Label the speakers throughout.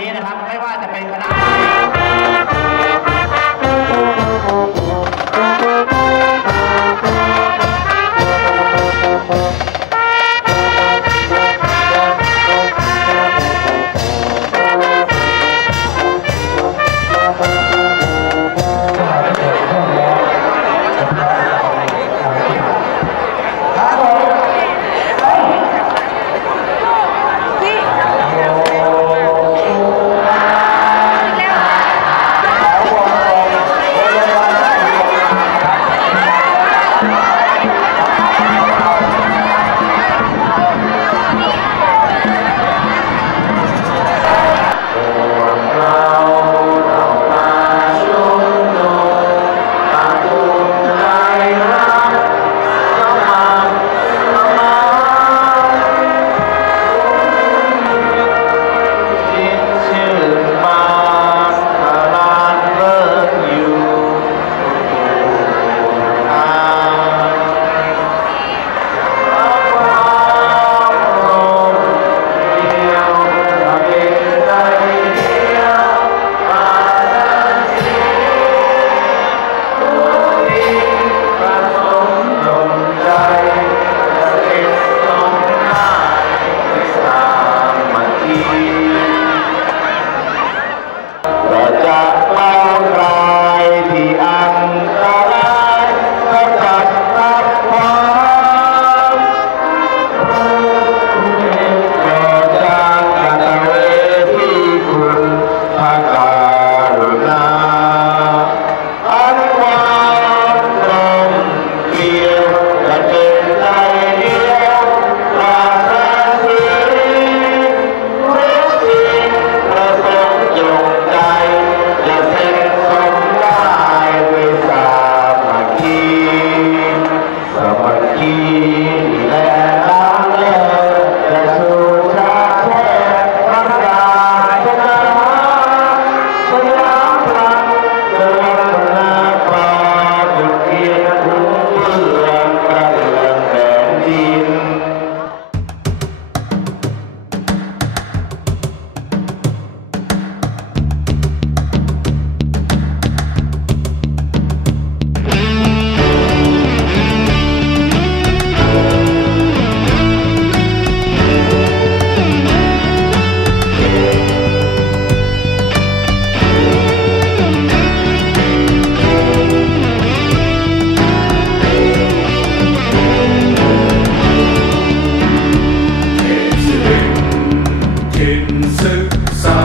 Speaker 1: นี้นะครับ ไม่ว่าจะเป็นคณะ
Speaker 2: Kinsusa.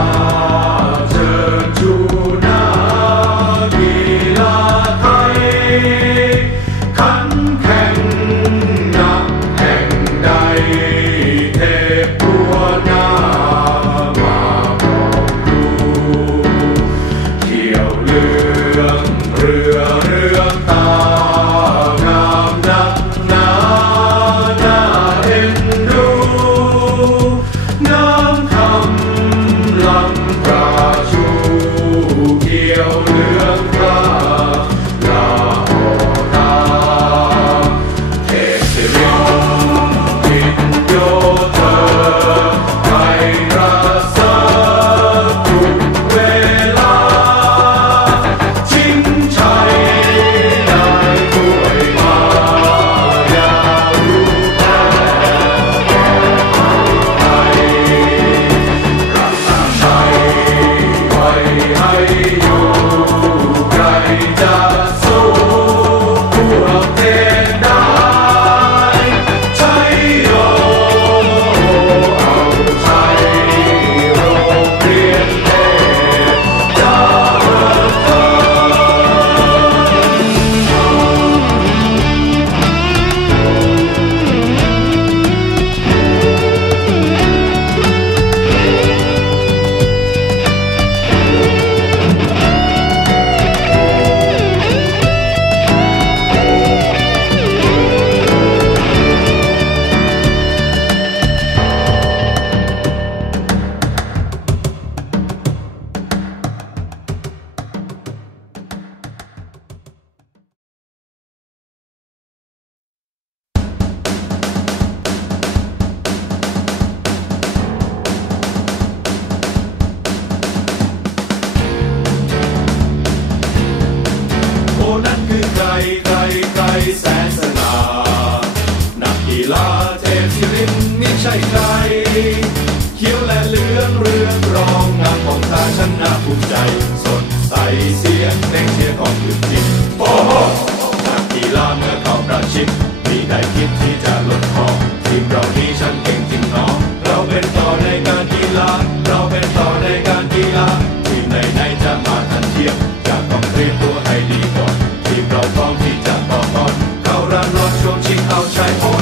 Speaker 2: เป็นต่อในการกีฬาทีมไหนไหนจะมาทันเทียมจะต้องเตรียมตัวให้ดีก่อน ทีมเราพร้อมที่จะต่อกรเขารันรอดช่วงชิงเอาชัยโอ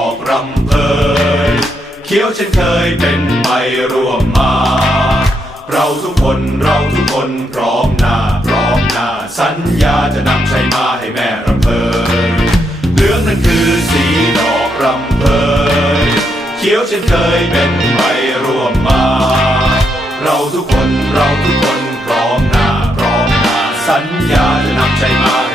Speaker 2: ขียวเช่นเคยเป็นไปร่วมมา เราทุกคนเราทุกคนพร้อมหน้าพ
Speaker 3: ร้อมหน้า สัญญาจะนำชัยมาให้แม่รำเพยเรื่องนั้นคือ
Speaker 2: สีดอกรำเพยเขียวเช่นเคยเป็นไปร่วมมา เราทุกคนเราทุกคนพร้อมหน้าพร้อมหน้า สัญญาจะนำชัยมา